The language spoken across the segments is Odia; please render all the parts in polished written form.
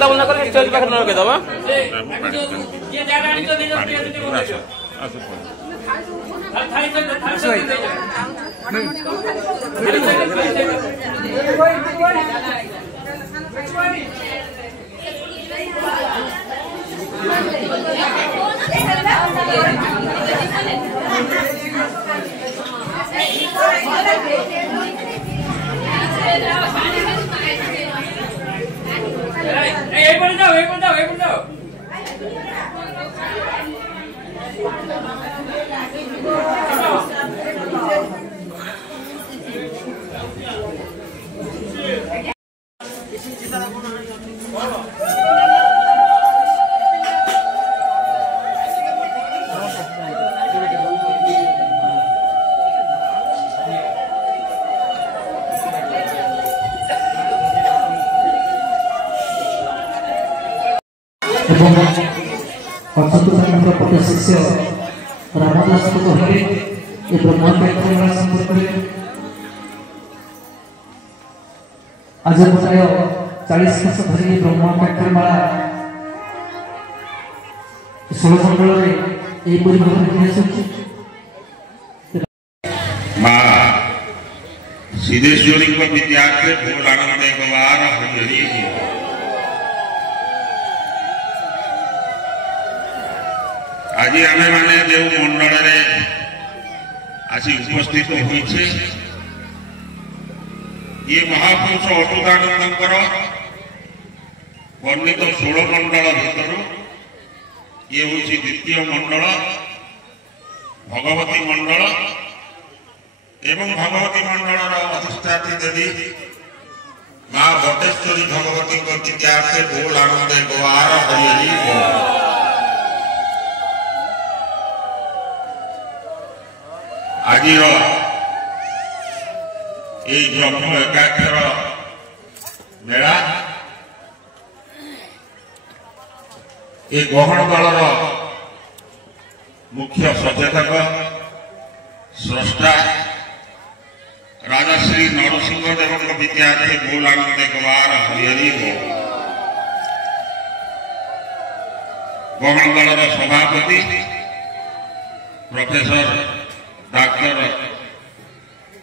बंदा बंदा कर स्टेज पाखे न रखे दबा शिष्य रामदास आज प्राय 40 वर्ष धरी ब्रह्मव्याख्यानमाला षोलमंडल सिद्धेश्वरी विद्यार्थी भूलानंद गवार हरि आज आमे माने जो मंडल आसी उपस्थित होइछे ये महापुरुष अच्युतानंद वर्णित 16 मंडल भीतर ये हूँ द्वितीय मंडल भगवती मंडल एवं भगवती मंडल अधिष्ठात्री देवी माँ बटेश्वरी भगवती विद्यार्थी भूलानंद गवार हरि आज ब्रह्म एकाक्षर मेला ये गहन दल मुख्य सचेतक स्रष्टा राजाश्री नरसिंहदेव विद्यार्थी भूलानंद गवार हरि गहन दल सभापति प्रोफेसर डॉक्टर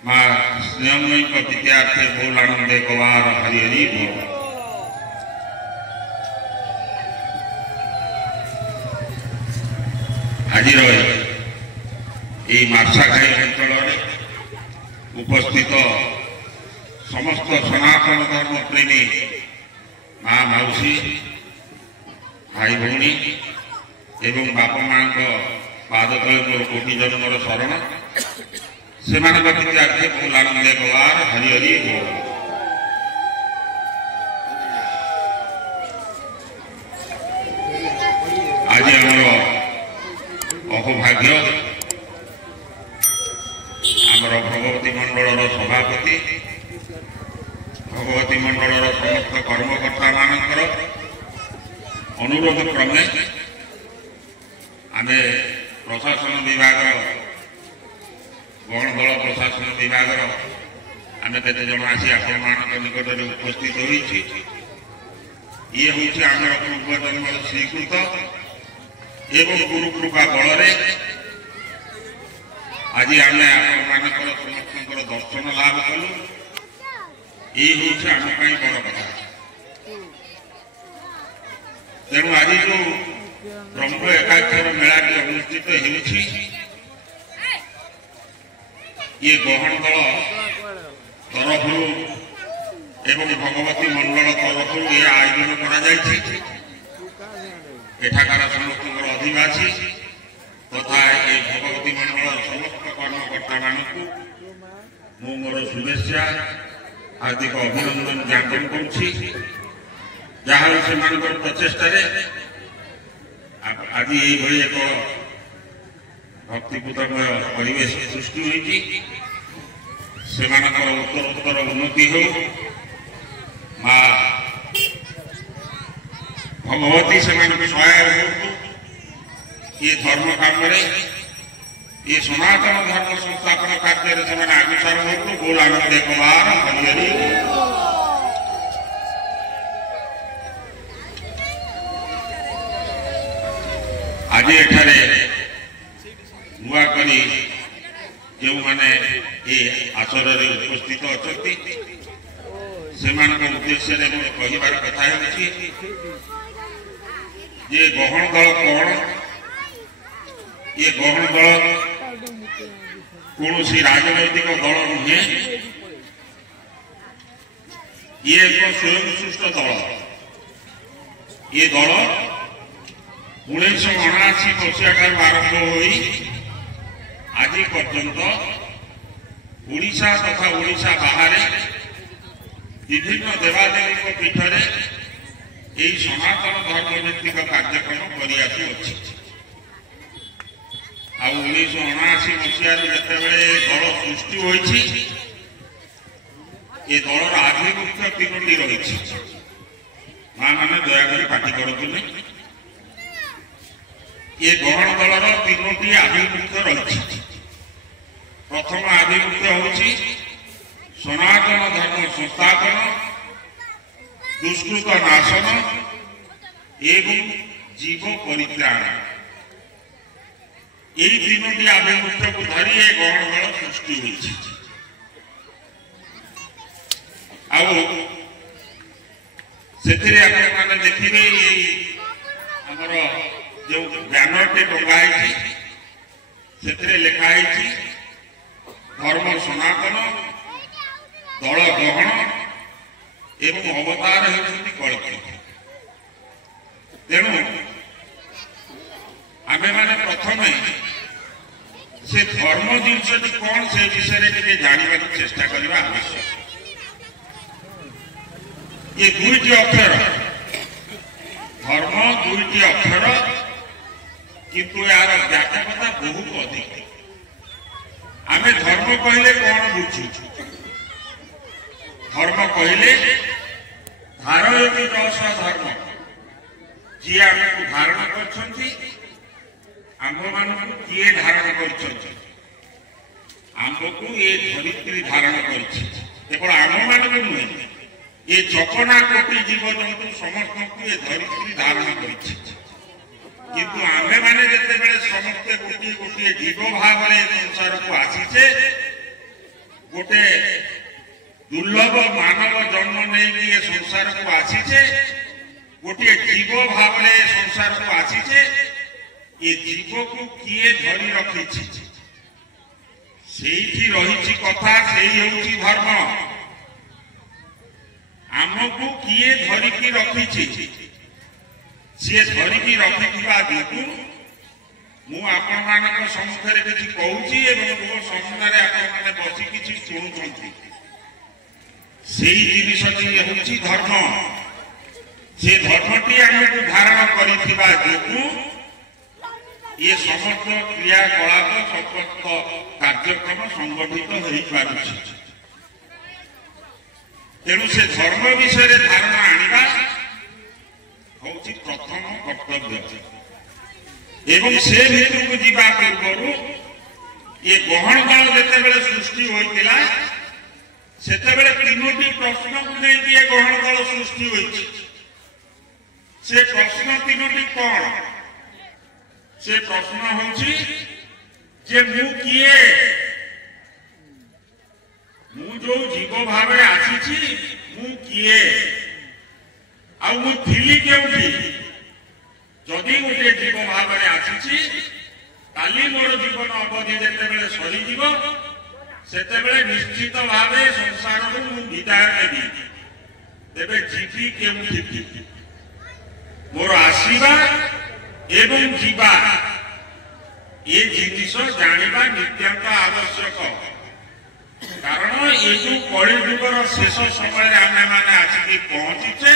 माँ स्नेहमयी विद्यार्थी भूलानंद गवार हरि आज मार्शाघाई अंचल उपस्थित समस्त सनातन धर्म प्रेमी माँ मौसी भाई भौणी एवं बापा माँ पादतल कोटि जन्मर शरण से विद्यार्थी भूलानंद गवार हरि आज अहोभाग्य आमर भगवती मंडल सभापति भगवती मंडल समस्त कर्मकर्ता मानकर अनुरोध क्रमे आमे प्रशासन विभाग गण दल प्रशासन विभाग आमे केते जन आसी आपण निकट में उपस्थित होइछि ये हूँ आमर पूर्व जन्म स्वीकृत एवं गुरु कृपा बल आज आम आपर समस्त दर्शन लाभ कलु ये हूँ आम बड़ कथा तेणु आज जो ब्रह्म एकाक्षर मेला अनुष्ठित हो ये गहन दल तरफ एवं भगवती मंडल तरफ ये आयोजन कर समस्त अधिवासी तथा ये भगवती मंडल समस्त कर्मकर्ता मानू मु मोर शुभेच्छा हार्दिक अभिनंदन ज्ञापन कर प्रचेषा आज ये एक भक्तिपूतमय परिवेश सृष्टि होती उत्तरोत्तर उन्नति हो माँ भगवती से सहाय हो ये धर्म काम ये सनातन धर्म संस्थापन कार्य से अग्रसर हो भूलानंद गवार हरि आज एठारे नुआ करी जो माने ये आसर उपस्थित अच्छा से उद्देश्य कहबार कथा ये गहन दल कौन ये गहन दल कौन राजनैतिक दल नुहे ये एक स्वयं सृष्ट दल ये दल 1979 मसीहा आरंभ हो आज पर्यंत ओडिशा तथा ओडिशा बाहर विभिन्न देवादेवी पीठरे यही सनातन धर्म भित्तिक कार्यक्रम कर 1979 मसीह जितेबाला दल सृष्टि होती ये दलर आभिमुख्य 3टी रही माँ मैंने दयाकोरी पार्टी करते ये गहन दलर 3टी आभिमुख्य रही प्रथम आभिमुख्य होची सनातन धर्म संस्थापन दुष्कृत नाशन एवं जीव परित्राण यही 3टी आभिमुख्य को धरी एक गहन दल सृष्टि होती आपने देखिए आमर जो बैनर टे टंगाई से लिखाई धर्म सनातन दल ग्रहण एवं अवतार होती कल्पना तेणु आमे माने प्रथम से धर्म जिनसटी कौन से विषय में जानवा चेष्टा करने आवश्यक ये 2टी अक्षर धर्म 2टी अक्षर किंतु यार व्यापकता बहुत अधिक आमे धर्म कहले कौन बुझु धर्म कहले धारयति दश धर्म जी आम को धारण करछंती आम मान किए धारण करछंती आमको ये धरित्री धारण करछि केवल आम मान नुहे ये चकना कोटी जीव जंतु समस्त को ये धरित्री धारण करछि किंतु आमे माने जते बेले समस्त गोटी गोटी जीव भाव रे संसार को आसीचे गोटे दुर्लभ मानव जन्म नहीं कि ये संसार को आसीचे गोटे जीव भाव रे संसार को आसीचे ये जीव को किए धरी रखिछि सेठी रहिछि कथा सेही होछि धर्म आमको किए धरिकी रखिछि सी धरिकी रखिथिबा जोगु मु आपण मानक सम्मुखरे किछि कहूछि एवं मो सम्मुखरे आपण माने बसी किछि सुनुछंती सेही जिनिसटी होछि धर्म से धर्मटी आमको धारण करिथिबा जोगु ये समस्त क्रियाकलाप समस्त कार्यक्रम संगठित हो पारुछि तेणु से धर्म विषय धारणा आनिबा होछि प्रथम कर्तव्य एवं से भितर को जीवा पूर्व ये गहन दल जिते बेले सृष्टि होइतिला सेते बेले 3टी प्रश्न को नहीं ये गहन दल सृष्टि होइछि से प्रश्न 3टी कौन से प्रश्न होछि जे मु किए मु जो जीव भाव आसी मु किए मु थिली केउठी जदि गोटे जीव भाव आसी काली मोर जीवन अवधि जितेबाला सरीज से निश्चित भाव संसार मु विदाय देवी तेरे जीवी केउठी मोर आसवा एवं जीवा ये जिनिस जानिबा नित्यांत आवश्यक कारण ये जो कलिजुगर शेष समय आमे माने आसिक पहुंचे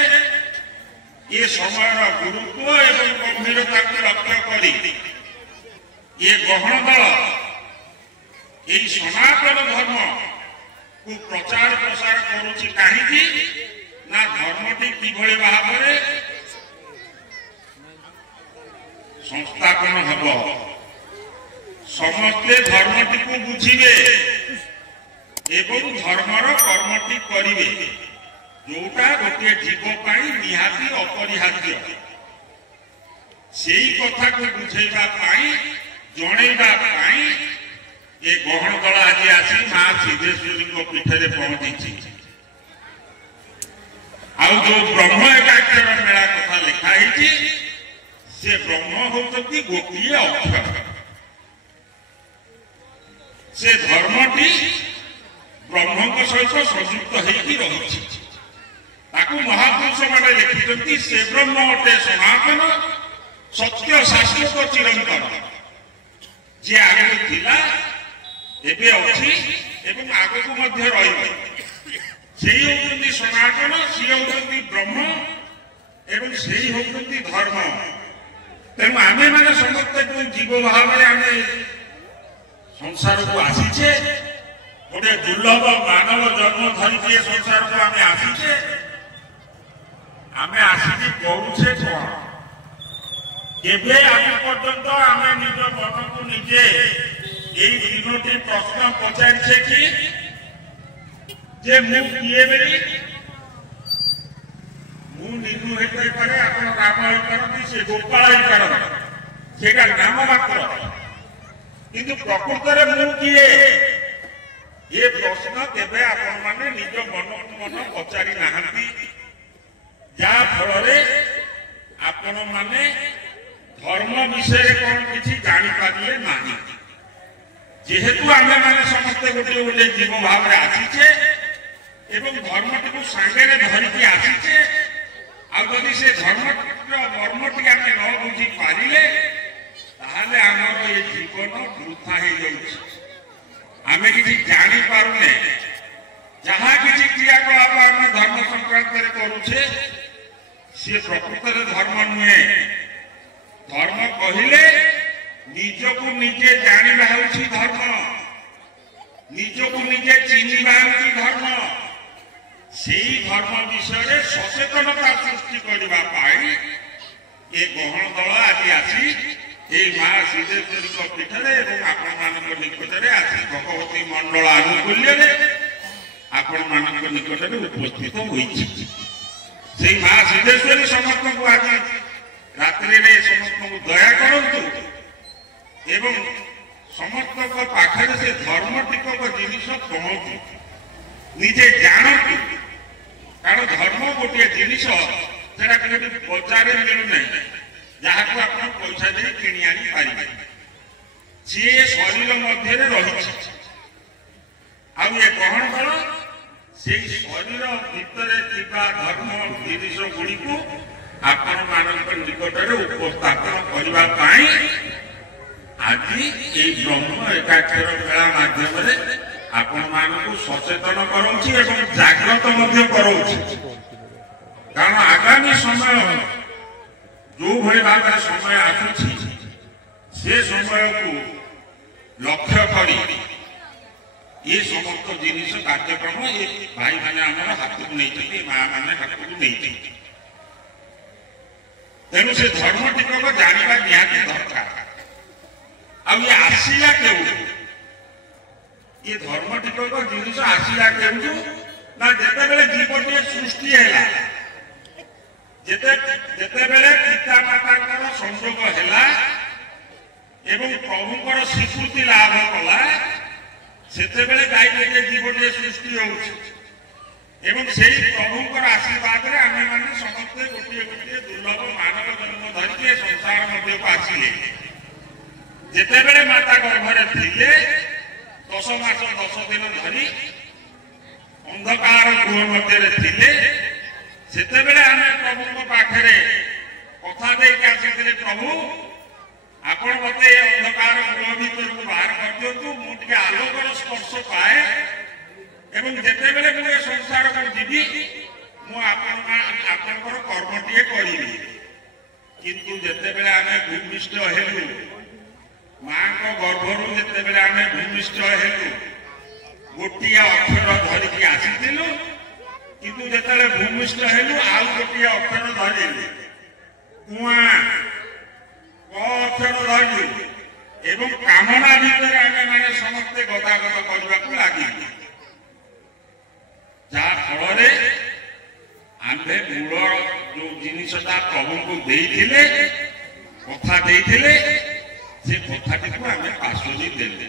ये समय गुरुत्व एवं गंभीरता को लक्ष्य करी ये गहन दल ये सनातन धर्म को प्रचार प्रसार करुछि काहीकि ना धर्मटी किभଳି भाବରେ संस्थापन हब समस्ते धर्मटी को बुझिबे एवं धर्मर कर्मटी करिवे जोटा गोटे जीव पाई निहाती अपरिहार्य ସେଇ କଥାକୁ ବୁଝେଇବା ପାଇଁ ଜଣେଇବା ପାଇଁ ଏ ଗହଣ ଦଳ ଆଜି ଆସି ମା ସିଦ୍ଧେଶ୍ୱରୀଙ୍କ ପୀଠରେ ପହଞ୍ଚିଛି। ଆଉ ଯୋଉ ବ୍ରହ୍ମ ଏକାକ୍ଷର ମେଳା କଥା ଲେଖା ହେଇଛି ସେ ବ୍ରହ୍ମ ହଉଛନ୍ତି ଗୋଟିଏ ଅକ୍ଷର। ସେ ଧର୍ମଟି ବ୍ରହ୍ମଙ୍କ ସହିତ ସଂଯୁକ୍ତ ହେଇକି ରହିଛି। ତାକୁ ମହାପୁରୁଷ ମାନେ ଲେଖିଛନ୍ତି ସେ ବ୍ରହ୍ମ ଅଟେ ସନାତନ ସତ୍ୟ ଶାଶ୍ୱତ ଚିରନ୍ତନ। ଯିଏ ଆଗରୁ ଥିଲା ଏବେ ଅଛି ଏବଂ ଆଗକୁ ମଧ୍ୟ ରହିବ। ସେଇ ହଉଛନ୍ତି ସନାତନ, ସିଏ ହଉଛନ୍ତି ବ୍ରହ୍ମ ଏବଂ ସେଇ ହଉଛନ୍ତି ଧର୍ମ। ତେଣୁ ଆମେମାନେ ସମସ୍ତେ ଯୋଉ ଜୀବ ଭାବରେ ଆମେ ସଂସାରକୁ ଆସିଛେ, ଗୋଟେ ଦୁର୍ଲଭ ମାନବ ଜନ୍ମ ଧରିକି ଏ ସଂସାରକୁ ଆମେ ଆସିଛେ, ଆମେ ଆସିକି କରୁଛେ କଣ? କେବେ ଆଜି ପର୍ଯ୍ୟନ୍ତ ଆମେ ନିଜ ମନକୁ ନିଜେ ଏଇ ତିନୋଟି ପ୍ରଶ୍ନ ପଚାରିଛେ କି ଯେ ମୁଁ କିଏ ବୋଲି? ମୁଁ ନିଧୁ ହେଇଥାଇପାରେ, ଆପଣ ରାମ ହେଇପାରନ୍ତି, ସେ ଗୋପାଳ ହେଇପାରନ୍ତି, ସେଇଟା ନାମ ମାତ୍ର। କିନ୍ତୁ ପ୍ରକୃତରେ ମୁଁ କିଏ? ଏ ପ୍ରଶ୍ନ କେବେ ଆପଣମାନେ ନିଜ ମନକୁ ମନ ପଚାରି ନାହାନ୍ତି, ଯାହା ଫଳରେ ଆପଣମାନେ ଧର୍ମ ବିଷୟରେ କଣ କିଛି ଜାଣିପାରିଲେ ନାହିଁ। ଯେହେତୁ ଆମେମାନେ ସମସ୍ତେ ଗୋଟିଏ ଗୋଟିଏ ଜୀବ ଭାବରେ ଆସିଛେ ଏବଂ ଧର୍ମଟିକୁ ସାଙ୍ଗରେ ଧରିକି ଆସିଛେ, ଆଉ ଯଦି ସେ ଧର୍ମର ମର୍ମଟି ଆମେ ନ ବୁଝି ପାରିଲେ ତାହେଲେ ଆମର ଏ ଜୀବନ ବୃଥା ହେଇଯାଉଛି। ଆମେ କିଛି ଜାଣିପାରୁନେ। ଯାହା କିଛି କ୍ରିୟାକଳାପ ଆମେ ଧର୍ମ ସଂକ୍ରାନ୍ତରେ କରୁଛେ ସେ ପ୍ରକୃତରେ ଧର୍ମ ନୁହେଁ। ଧର୍ମ କହିଲେ ନିଜକୁ ନିଜେ ଜାଣିବା ହେଉଛି ଧର୍ମ, ନିଜକୁ ନିଜେ ଚିହ୍ନିବା ହେଉଛି ଧର୍ମ। ସେଇ ଧର୍ମ ବିଷୟରେ ସଚେତନତା ସୃଷ୍ଟି କରିବା ପାଇଁ ଏ ଗହଣ ଦଳ ଆଜି ଆସି এই মা সিদ্ধেশ্বরীଙ୍କ ପୀଠରେ ଏବଂ ଆପଣମାନଙ୍କ ନିକଟରେ ଆସି ଭଗବତୀ ମଣ୍ଡଳ ଆନୁକୂଲ୍ୟରେ ଆପଣମାନଙ୍କ ନିକଟରେ ଉପସ୍ଥିତ ହୋଇଛି। ସେଇ ମା ସିଦ୍ଧେଶ୍ୱରୀ ସମସ୍ତଙ୍କୁ ଆଜି ରାତ୍ରିରେ ସମସ୍ତଙ୍କୁ ଦୟା କରନ୍ତୁ ଏବଂ ସମସ୍ତଙ୍କ ପାଖରେ ସେ ଧର୍ମ ଟିକକ ଜିନିଷ ପହଞ୍ଚୁ, ନିଜେ ଜାଣନ୍ତୁ। କାରଣ ଧର୍ମ ଗୋଟିଏ ଜିନିଷ ସେଟା କେବେ ବଜାରରେ ମିଳୁନାହିଁ, ଯାହାକୁ ଆପଣ ପଇସା ଦେଇ କିଣି ଆଣି ପାରିବେ। ସିଏ ଶରୀର ମଧ୍ୟରେ ରହିଛି। ଆଉ ଏ ଗହଣ ଦଳ ସେଇ ଶରୀର ଭିତରେ ଥିବା ଧର୍ମ ଜିନିଷ ଗୁଡ଼ିକୁ ଆପଣମାନଙ୍କ ନିକଟରେ ଉପସ୍ଥାପନ କରିବା ପାଇଁ ଆଜି ଏଇ ବ୍ରହ୍ମ ଏକାକ୍ଷର ମେଳା ମାଧ୍ୟମରେ ଆପଣମାନଙ୍କୁ ସଚେତନ କରାଉଛି ଏବଂ ଜାଗ୍ରତ ମଧ୍ୟ କରାଉଛି। କାରଣ ଆଗାମୀ ସମୟ ଯୋଉଭଳି ଭାବରେ ସମୟ ଆସୁଛି ସେ ସମୟକୁ ଲକ୍ଷ୍ୟ କରି ଏ ସମସ୍ତ ଜିନିଷ କାର୍ଯ୍ୟକ୍ରମ ଏ ଭାଇମାନେ ଆମର ହାତକୁ ନେଇଛନ୍ତି, ମା ମାନେ ହାତକୁ ନେଇଛନ୍ତି। ତେଣୁ ସେ ଧର୍ମ ଟିକକ ଜାଣିବା ନିହାତି ଦରକାର। ଆଉ ଇଏ ଆସିଲା କେଉଁଠୁ? ଏ ଧର୍ମ ଟିକକ ଜିନିଷ ଆସିଲା କେଉଁଠୁ? ନା ଯେତେବେଳେ ଜୀବଟିଏ ସୃଷ୍ଟି ହେଲା, ଯେତେବେଳେ ପିତା ମାତାଙ୍କର ସଂଯୋଗ ହେଲା ଏବଂ ପ୍ରଭୁଙ୍କର ସ୍ୱୀକୃତି ଲାଭ କଲା, ସେତେବେଳେ ଗାଈଟିଏ ଜୀବଟିଏ ସୃଷ୍ଟି ହେଉଛି ଏବଂ ସେଇ ପ୍ରଭୁଙ୍କର ଆଶୀର୍ବାଦରେ ଆମେମାନେ ସମସ୍ତେ ଗୋଟିଏ ଗୋଟିଏ ଦୁର୍ଲଭ ମାନବ ଜନ୍ମ ଧରିକି ଏ ସଂସାର ମଧ୍ୟକୁ ଆସିଲେ। ଯେତେବେଳେ ମାତା ଗର୍ଭରେ ଥିଲେ 10 ମାସ 10 ଦିନ ଧରି ଅନ୍ଧକାର ଗୃହ ମଧ୍ୟରେ ଥିଲେ, ସେତେବେଳେ ଆମେ ପ୍ରଭୁଙ୍କ ପାଖରେ କଥା ଦେଇକି ଆସିଥିଲେ, ପ୍ରଭୁ ଆପଣ ମତେ ଏ ଅନ୍ଧକାର ଗୃହ ଭିତରକୁ ବାହାର କରିଦିଅନ୍ତୁ, ମୁଁ ଟିକେ ଆଲୋକର ସ୍ପର୍ଶ ପାଏ ଏବଂ ଯେତେବେଳେ ମୁଁ ଏ ସଂସାରକୁ ଯିବି ମୁଁ ଆପଣଙ୍କର କର୍ମଟିଏ କରିବି। କିନ୍ତୁ ଯେତେବେଳେ ଆମେ ଭୂମିଷ୍ଠ ହେଲୁ, ମାଙ୍କ ଗର୍ଭରୁ ଯେତେବେଳେ ଆମେ ଭୂମିଷ୍ଠ ହେଲୁ, ଗୋଟିଏ ଅକ୍ଷର ଧରିକି ଆସିଥିଲୁ, କିନ୍ତୁ ଯେତେବେଳେ ଭୂମିଷ୍ଠ ହେଲୁ ଆଉ ଗୋଟିଏ ଅକ୍ଷର ଧରିଲୁ, କୁଆଁ ଅକ୍ଷର ଧରିଲୁ ଏବଂ କାମନା ଭିତରେ ଆମେମାନେ ସମସ୍ତେ ଗତାଗତ କରିବାକୁ ଲାଗିଲୁ। ଯାହା ଫଳରେ ଆମ୍ଭେ ମୂଳ ଯୋଉ ଜିନିଷଟା ପ୍ରଭୁଙ୍କୁ ଦେଇଥିଲେ କଥା ଦେଇଥିଲେ ସେ କଥାଟିକୁ ଆମେ ପାଶୋରି ଦେଲେ।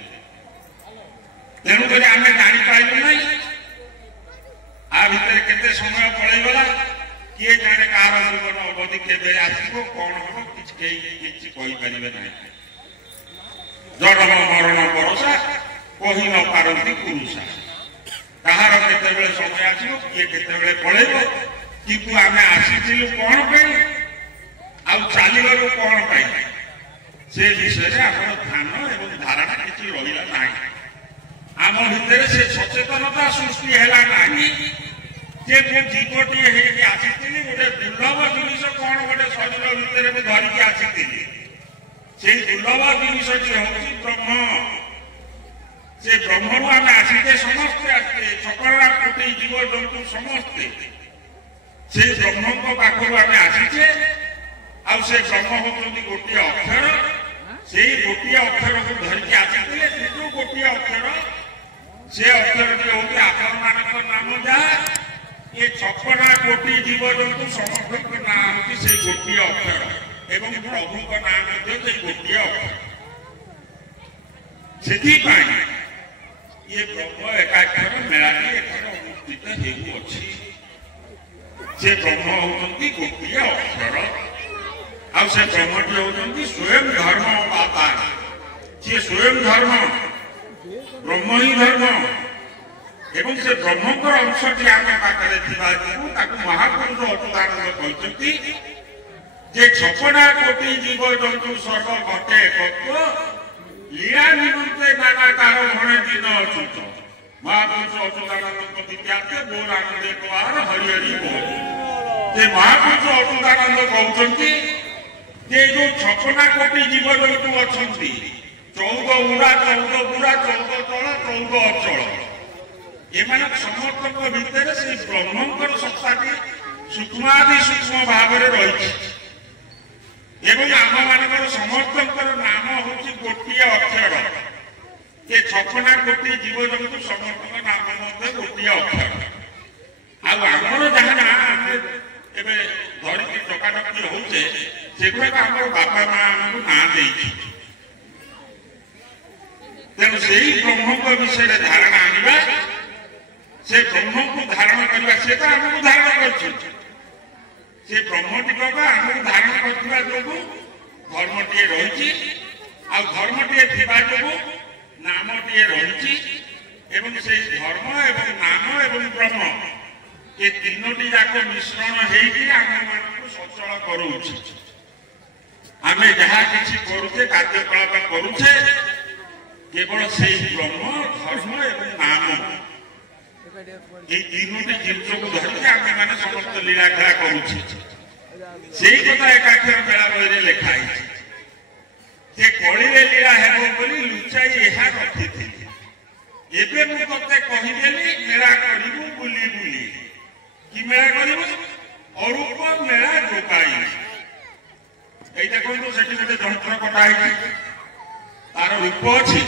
ତେଣୁକରି ଆମେ ଜାଣିପାରିଲୁ ନାହିଁ ଆ ଭିତରେ କେତେ ସମୟ ପଳେଇଗଲା, କିଏ ଜାଣେ କାହାର ଜୀବନ ଅବଧି କେବେ ଆସିବ, କଣ ହବ କେହି କିଛି କହିପାରିବେ ନାହିଁ। ଜନ୍ମ ମରଣ ଭରସା କହି ନ ପାରନ୍ତି ପୁରୁଷା। କାହାର କେତେବେଳେ ସମୟ ଆସିବ, କିଏ କେତେବେଳେ ପଳେଇବ, କିନ୍ତୁ ଆମେ ଆସିଥିଲୁ କଣ ପାଇଁ ଆଉ ଚାଲିଗଲୁ କଣ ପାଇଁ, ସେ ବିଷୟରେ ଆମର ଧ୍ୟାନ ଏବଂ ଧାରଣା କିଛି ରହିଲା ନାହିଁ। ଆମ ଭିତରେ ସେ ସଚେତନତା ସୃଷ୍ଟି ହେଲା ନାହିଁ ଯେ ମୁଁ ଜୀବଟିଏ ହେଇକି ଆସିଥିଲି, ଗୋଟେ ଦୁର୍ଲଭ ଜିନିଷ କଣ ଗୋଟେ ଶରୀର ଭିତରେ ମୁଁ ଧରିକି ଆସିଥିଲି। ସେଇ ଦୁର୍ଲଭ ଜିନିଷଟି ହଉଛି ବ୍ରହ୍ମ। ସେ ବ୍ରହ୍ମରୁ ଆମେ ଆସିଛେ, ସମସ୍ତେ ଆସିଛେ, ସକଳ କୋଟି ଜୀବ ଜନ୍ତୁ ସମସ୍ତେ ସେ ବ୍ରହ୍ମଙ୍କ ପାଖରୁ ଆମେ ଆସିଛେ। ଆଉ ସେ ବ୍ରହ୍ମ ହଉଛନ୍ତି ଗୋଟିଏ ଅକ୍ଷର। ସେଇ ଗୋଟିଏ ଅକ୍ଷରକୁ ଧରିକି ଆସିଥିଲେ। ସେ ଯୋଉ ଗୋଟିଏ ଅକ୍ଷର, ସେ ଅକ୍ଷରଟି ହଉଛି ଆପଣମାନଙ୍କ ନାମ ଯାହା, ଏ 56 କୋଟି ଜୀବଜନ୍ତୁ ସମସ୍ତଙ୍କ ନାଁ ହଉଛି ସେଇ ଗୋଟିଏ ଅକ୍ଷର ଏବଂ ପ୍ରଭୁଙ୍କ ନାଁ ମଧ୍ୟ ସେଇ ଗୋଟିଏ ଅକ୍ଷର। ସେଥିପାଇଁ ଇଏ ବ୍ରହ୍ମ ଏକାକ୍ଷର ମେଳାଟି ଏଠାରେ ଅନୁଷ୍ଠିତ ହେଉଅଛି। ସେ ବ୍ରହ୍ମ ହଉଛନ୍ତି ଗୋଟିଏ ଅକ୍ଷର, ଆଉ ସେ ବ୍ରହ୍ମଟି ହଉଛନ୍ତି ସ୍ୱୟଂ ଧର୍ମ ଅବତାର। ସିଏ ସ୍ୱୟଂ ଧର୍ମ, ବ୍ରହ୍ମ ହିଁ ଧର୍ମ। ଏବଂ ସେ ବ୍ରହ୍ମଙ୍କର ଅଂଶଟି ଆମ ପାଖରେ ଥିବା ଯୋଗୁଁ ତାକୁ ମହାପୁରୁଷ ଅଚ୍ୟୁତାନନ୍ଦ କହିଛନ୍ତି ଯେ 56 କୋଟି ଜୀବଜନ୍ତୁ ସର୍ବ ଘଟେ ଏକତ୍ୱ, ଲୀଳା ନିମନ୍ତେ ନାନାକାର ଭଣେ ଦିନ ଅଚ୍ୟୁତ। ମହାପୁରୁଷ ଅଚ୍ୟୁତାନନ୍ଦଙ୍କ ବିଖ୍ୟାତ ବୋଲ ଆନନ୍ଦ କୁଆର ହରି ହରି ବୋଲ। ଯେ ମହାପୁରୁଷ ଅଚ୍ୟୁତାନନ୍ଦ କହୁଛନ୍ତି ଯେ ଯୋଉ 56 କୋଟି ଜୀବଜନ୍ତୁ ଅଛନ୍ତି, 14 ଉଡ଼ା, 14 ବୁଡ଼ା, 14 ତଳ, 14 ଅଚଳ, ଏମାନଙ୍କ ସମସ୍ତଙ୍କ ଭିତରେ ସେଇ ବ୍ରହ୍ମଙ୍କର ସତ୍ତାଟି ସୂକ୍ଷ୍ମାତି ସୂକ୍ଷ୍ମ ଭାବରେ ରହିଛି। ଏବଂ ଆମମାନଙ୍କର ସମସ୍ତଙ୍କର ନାମ ହଉଛି ଗୋଟିଏ ଅକ୍ଷର। ଏ 56 କୋଟି ଜୀବଜନ୍ତୁ ସମସ୍ତଙ୍କ ନାମ ମଧ୍ୟ ଗୋଟିଏ ଅକ୍ଷର। ଆଉ ଆମର ଯାହା ନାଁ ଆମେ ଏବେ ଧରିକି ଟକାଟକି ହଉଛେ, ସେଗୁଡାକ ଆମର ବାପା ମା ଆମକୁ ନାଁ ଦେଇଛି। ତେଣୁ ସେଇ ବ୍ରହ୍ମଙ୍କ ବିଷୟରେ ଧାରଣା ଆଣିବା, ସେ ବ୍ରହ୍ମକୁ ଧାରଣ କରିବା, ସେ ତ ଆମକୁ ଧାରଣ କରିଛନ୍ତି। ସେ ବ୍ରହ୍ମଟିକ ଆମକୁ ଧାରଣ କରିଥିବା ଯୋଗୁଁ ଧର୍ମଟିଏ ରହିଛି, ଆଉ ଧର୍ମଟିଏ ଥିବା ଯୋଗୁଁ ନାମଟିଏ ରହିଛି। ଏବଂ ସେଇ ଧର୍ମ ଏବଂ ନାମ ଏବଂ ବ୍ରହ୍ମ ଏ ତିନୋଟି ଯାକ ମିଶ୍ରଣ ହେଇକି ଆମମାନଙ୍କୁ ସଚଳ କରୁଛି। ଆମେ ଯାହା କିଛି କରୁଛେ, କାର୍ଯ୍ୟକଳାପ କରୁଛେ, କେବଳ ସେଇ ବ୍ରହ୍ମ, ଧର୍ମ ଏବଂ ନାମ এই তিনটি জিনিসକୁ ଧରିକି ଆମେମାନେ ସମସ୍ତ ଲୀଳା ଖେଳା କରୁଛେ। ସେଇ କଥା ଏକାକ୍ଷର ମେଳା ବହିରେ ଲେଖା ହେଇଛି ଯେ କଳିରେ ଲୀଳା ହେବ ବୋଲି ଲୁଚାଇ ଏହା ରଖିଥିଲି, ଏବେ ମୁଁ ତତେ କହିଦେଲି ମେଳା କରିବୁ ବୁଲି ବୁଲି। କି ମେଳା କରିବୁ? ଅରୂପ ମେଳା ଯୋଗାଇ। এই ଦେଖନ୍ତୁ ସେଠି ଗୋଟେ ଯନ୍ତ୍ର କଟା ହେଇଛି, ତାର ରୂପ ଅଛି,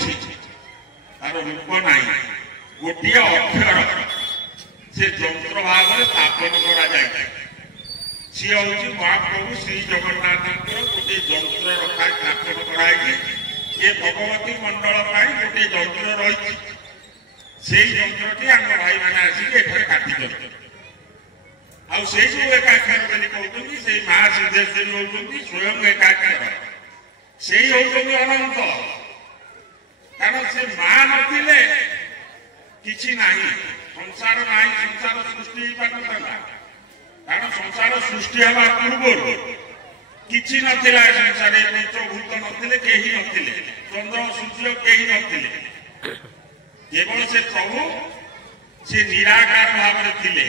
ତାର ରୂପ ନାହିଁ, ଗୋଟିଏ ଅକ୍ଷର ସେ ଯନ୍ତ୍ର ଭାବରେ ସ୍ଥାପନ କରାଯାଇଛି। ସିଏ ହଉଛି ମହାପ୍ରଭୁ ଶ୍ରୀ ଜଗନ୍ନାଥଙ୍କର ଗୋଟିଏ ଯନ୍ତ୍ର ରଖା ସ୍ଥାପନ କରାଯାଇଛି। ଏ ଭଗବତୀ ମଣ୍ଡଳ ପାଇଁ ଗୋଟିଏ ଯନ୍ତ୍ର ରହିଛି। ସେଇ ଯନ୍ତ୍ରଟି ଆମ ଭାଇମାନେ ଆସିକି ଏଠାରେ କାଟିଛନ୍ତି। ଆଉ ସେଇ ସବୁ ଏକାକ୍ଷର ବୋଲି କହୁଛନ୍ତି, ସେଇ ମା ସିଦ୍ଧେଶ୍ୱରୀ ହଉଛନ୍ତି ସ୍ୱୟଂ ଏକାକ୍ଷର, ସେଇ ହଉଛନ୍ତି ଅନନ୍ତ। କାରଣ ସେ ମା ନଥିଲେ କିଛି ନାହିଁ, ସଂସାର ନାହିଁ, ସଂସାର ସୃଷ୍ଟି ହେଇପାରିନଥିଲା। କାରଣ ସଂସାର ସୃଷ୍ଟି ହେବା ପୂର୍ବରୁ କିଛି ନଥିଲା। ଏ ସଂସାରରେ ପଞ୍ଚଭୂତ ନଥିଲେ, କେହି ନଥିଲେ, ଚନ୍ଦ୍ର ସୂର୍ଯ୍ୟ କେହି ନଥିଲେ। କେବଳ ସେ ପ୍ରଭୁ ସେ ନିରାକାର ଭାବରେ ଥିଲେ।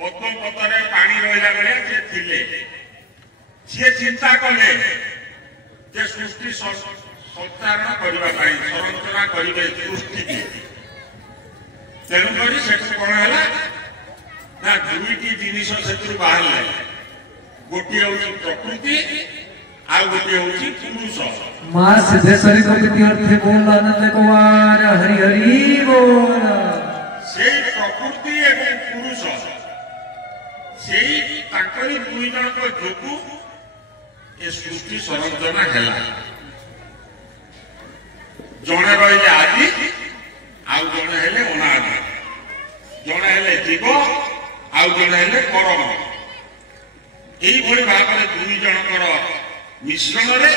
ପଦ୍ମପତରେ ପାଣି ରହିଲା ବେଳେ ସେ ଥିଲେ। ସିଏ ଚିନ୍ତା କଲେ ଯେ ସୃଷ୍ଟି ସଞ୍ଚାରଣ କରିବା ପାଇଁ, ସଂରଚନା କରିବେ ସୃଷ୍ଟିକି। ତେଣୁକରି ସେଠୁ କଣ ହେଲା ନା ଦୁଇଟି ଜିନିଷ ସେଥିରୁ ବାହାରିଲେ। ଗୋଟିଏ ହଉଛି ପ୍ରକୃତି, ଆଉ ଗୋଟିଏ ହଉଛି ପୁରୁଷ। ମା ସିଦ୍ଧେଶ୍ୱରୀ ଅର୍ଥେ ବୋଲ ଆନନ୍ଦ କୁମାର ହରି ହରି ବୋଲ। ସେଇ ପ୍ରକୃତି ଏବଂ ପୁରୁଷ, ସେଇ ତାଙ୍କରି ଦୁଇ ଜଣଙ୍କ ଯୋଗୁଁ ଏ ସୃଷ୍ଟି ସଂରଚନା ହେଲା। ଜଣେ ରହିଲେ ଆଦି, ଆଉ ଜଣେ ହେଲେ ଅନାଦି। ଜଣେ ହେଲେ ଜୀବ, ଆଉ ଜଣେ ହେଲେ ପରମ। এইভাবে ভাবে দুই জনকর মিশ্রণরে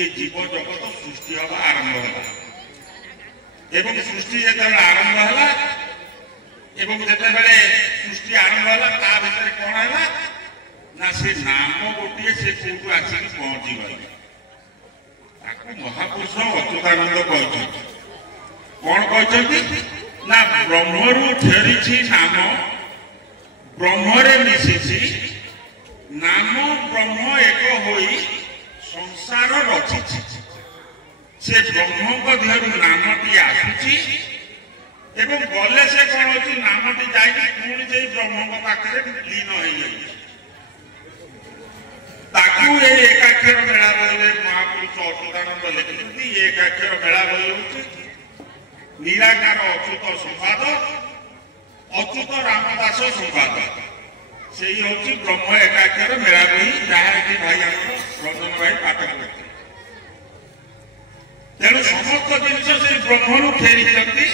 এই জীব জগৎ সৃষ্টি হওয়া আরম্ভ হল এবং সৃষ্টি যেতবে আরম্ভ হল এবং যেতবে সৃষ্টি আরম্ভ হল তা ভিতরে কোণ হল না সে নাম গোটিয়ে সে কোটু আসিকি পৌঁছি গল। তাকে মহাপুরুষ অচ্যুতানন্দ କହିଛନ୍ତି কোণ କହିଛନ୍ତି না ব্রহ্মরু ফেরিছি নাম ব্রহ্মরে মিশিছি নাম ব্রহ্ম এক হই সংসার রচিছি। সে ব্রহ্মଙ୍କ ଦେହରୁ ନାମଟି ଆସୁଛି ଏବଂ ଗଲେ ସେ କଣ ହଉଛି ନାମଟି ଯାଇକି ପୁଣି ସେଇ ବ୍ରହ୍ମଙ୍କ ପାଖରେ ଲୀନ ହେଇଯାଉଛି। ତାକୁ ଏଇ ଏକାକ୍ଷର ମେଳା ବହିରେ ମହାପୁରୁଷ ଅଚ୍ୟୁତାନନ୍ଦ ଲେଖିଛନ୍ତି। ଏ ଏକାକ୍ଷର ମେଳା ବହି ହଉଛି ନିରାକାର ଅଚ୍ୟୁତ ସମ୍ବାଦ, ଅଚ୍ୟୁତ ରାମଦାସ ସମ୍ବାଦ। সেই হচ্ছে ব্রহ্ম একাক্ষর মেলা বই, যাহার কি ভাই আমার রঞ্জন ভাই পাঠ করতে। তেমন সমস্ত জিনিস সেই ব্রহ্মরু ফেরিଛନ୍ତି,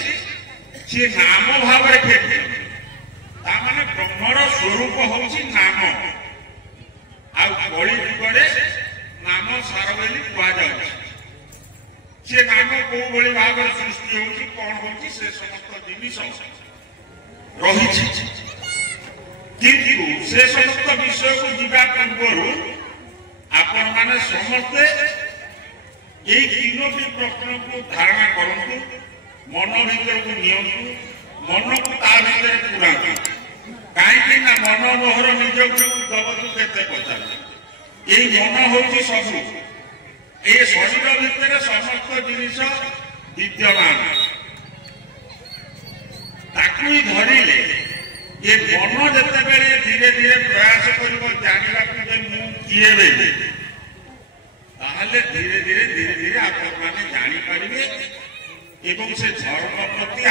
সে নাম ভাবে ফেরিଛନ୍ତି। তা মানে ব্রহ্মর স্বরূপ হচ্ছে নাম। ଆଉ କଳି ଯୁଗରେ ନାମ ସାର ବୋଲି କୁହାଯାଉଛି। ସେ ନାମ କୋଉଭଳି ଭାବରେ ସୃଷ୍ଟି ହଉଛି କଣ ହଉଛି ସେ ସମସ୍ତ ଜିନିଷ ରହିଛି। কিন্তু সে সমস্ত বিষয়କୁ ଯିବା ପୂର୍ବରୁ ଆପଣମାନେ ସମସ୍ତେ এই ତିନୋଟି ପ୍ରଶ୍ନକୁ ଧାରଣା କରନ୍ତୁ, ମନ ଭିତରକୁ ନିଅନ୍ତୁ, ମନକୁ ତା ଭିତରେ ପୁରାନ୍ତୁ। କାହିଁକି ନା ମନ ମୋହର ନିଜକୁ ଜଗତକୁ କେତେ ପଚାରେ। ଏଇ ମନ ହଉଛି ସବୁ। ଏ ଶରୀର ଭିତରେ ସମସ୍ତ ଜିନିଷ ବିଦ୍ୟମାନ। ତାକୁ ହିଁ ଧରିଲେ ये मन जितेबले धीरे धीरे प्रयास कर जानवाक किए धीरे धीरे धीरे धीरे आपण मैंने जापर से धर्म प्रति